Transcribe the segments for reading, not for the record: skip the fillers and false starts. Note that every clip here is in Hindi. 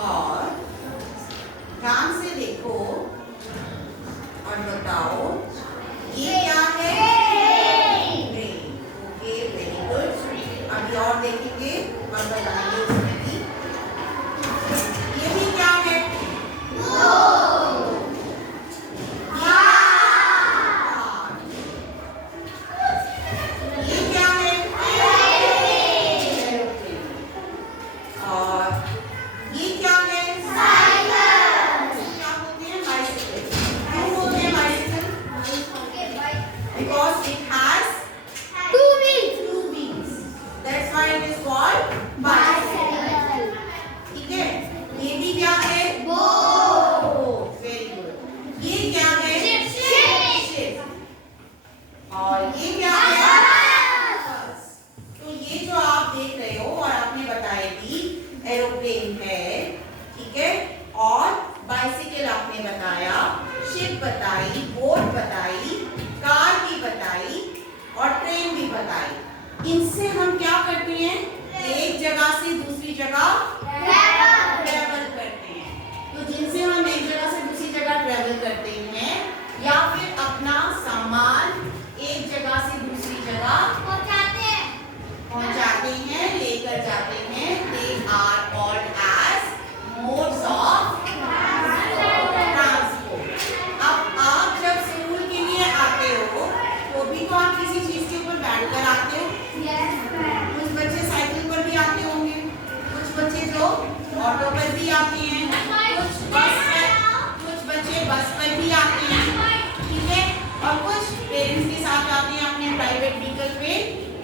और ध्यान से देखो और बताओ ये क्या है? ट्रेन। Okay, very good. अभी और देखेंगे और बताएंगे उसमें भी। ये भी क्या है? ये क्या है? और ये क्या है? क्या होते हैं? बाइसिकल। क्यों होते हैं bicycle? Because it has two wheels. That's why it is called bicycle. ठीक है? ये भी क्या है? Boat. Very good. ये क्या है? Ship. और ये क्या है? Bus. तो ये जो आप देख रहे हो और आपने बताया कि एरोप्लेन है, ठीक है, और बाइसिकल आपने बताया, शिप बताई, बोट बताई, कार भी बताई और ट्रेन भी बताई। इनसे हम क्या करते हैं? एक जगह से दूसरी जगह ट्रेवल करते हैं। तो जिनसे हम एक जगह से दूसरी जगह ट्रेवल करते हैं या फिर अपना सामान एक जगह से दूसरी जगह पहुंचाते हैं, लेकर जाते हैं, they are called as modes of transport. अब आप जब स्कूल के लिए आते हो तो भी तो आप किसी चीज के ऊपर बैठकर आते हो। कुछ बच्चे साइकिल पर भी आते होंगे, कुछ बच्चे जो ऑटो पर भी आते हैं, कुछ बच्चे बस पर भी आते हैं, ठीक है, और कुछ पेरेंट्स के साथ आते हैं अपने प्राइवेट व्हीकल पे,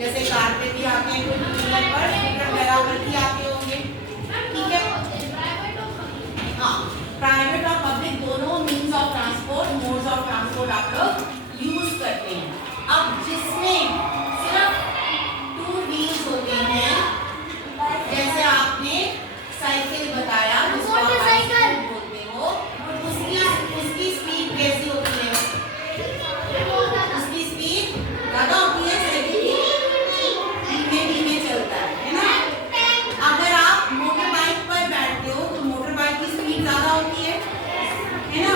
जैसे कार पे भी आते हैं, कोई व्हीकल पर, स्कूटर वगैरह पर भी आते होंगे, ठीक है। हाँ, प्राइवेट और पब्लिक दोनों means of transport, modes of transport आप लोग यूज करते हैं। अब जिसमें सिर्फ टू व्हील्स होते हैं, जैसे आपने साइकिल बताया, जिसको आप बाइसिकल बोलते हो, उसकी स्पीड कैसी होती है? उसकी स्पीड ज्यादा होती है, धीमे चलता है ना? अगर आप मोटर बाइक पर बैठते हो तो मोटर बाइक की स्पीड ज्यादा होती है ना?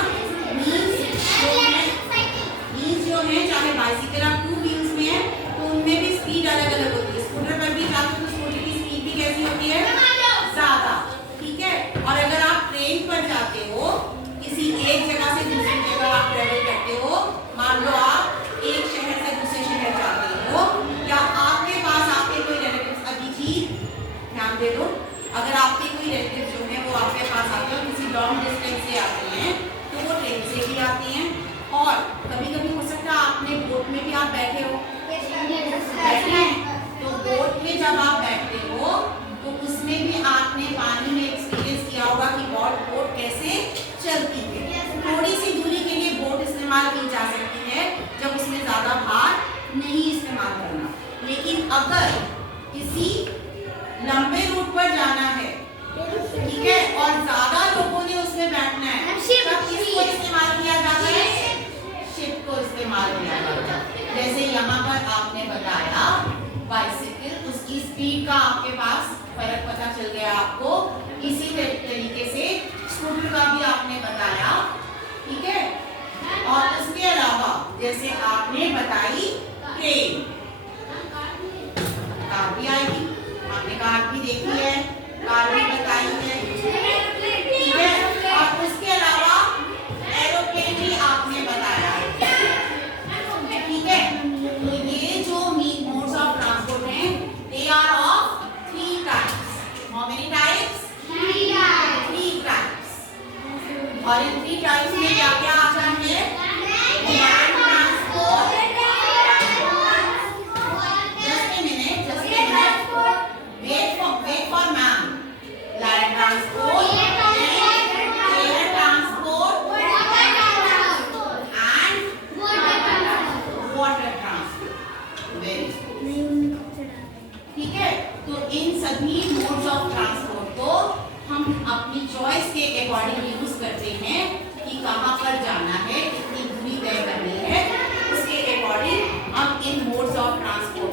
मीन्स जो है, चाहे बाइसिकल आप टू व्हील्स में है तो उनमें भी स्पीड अलग अलग होती है। स्कूटर पर भी जाते हो तो स्कूटर की स्पीड भी कैसी होती है? ज्यादा, ठीक है। और अगर आप ट्रेन पर जाते हो, किसी एक जगह से दूसरी जगह आप ट्रेवल करते हो, मान लो आप एक शहर से दूसरे शहर जाते हो, या आपके पास आपके कोई रिलेटिव्स, अभिजीत ध्यान दे दो, अगर आपके कोई रिलेटिव जो है वो आपके पास आते हो, किसी लॉन्ग डिस्टेंस से आते हैं, तो वो ट्रेन से भी आते हैं। और कभी कभी हो सकता है आपने बोट में भी आप बैठे हो, बैठे हैं, तो बोट में जब आप बैठते हो तो उसमें भी आपने पानी में एक्सपीरियंस किया होगा कि बोट कैसे चलती है। थोड़ी सी दूरी के लिए बोट इस्तेमाल की जा सकती है जब उसमें ज्यादा भार नहीं इस्तेमाल करना। लेकिन अगर किसी लंबे रूट पर जाना है, ठीक है, और ज्यादा लोगों ने उसमें बैठना है, तब किसको इस्तेमाल किया जाता है? शिप को इस्तेमाल किया जाता है। जैसे यहाँ पर आपने बताया बाइसिकल, उसकी स्पीड का आपके पास फर्क पता चल गया आपको। इसी तरीके से स्कूटर का भी आपने बताया, ठीक है। और उसके अलावा जैसे आपने बताई ट्रेन, कार भी आएगी, आपने कार भी देखी है, कार भी बताई है, ठीक है। और उसके अलावा एरोप्लेन भी आपने बताया, ठीक है। तो ये जो मोड्स ऑफ ट्रांसपोर्ट हैं, they are of 3 types. How many types? 3 types. और इन 3 टाइप्स में क्या क्या आ जाएंगे? Land transport, just a minute, wait for ma'am. Land transport, air transport and water transport. Very ठीक है। तो इन सभी मोड्स ऑफ ट्रांसपोर्ट को हम अपनी चॉइस के अकॉर्डिंग यूज करते हैं कि कहाँ पर जाना है, कितनी दूरी तय करनी है, उसके अकॉर्डिंग हम इन मोड्स ऑफ ट्रांसपोर्ट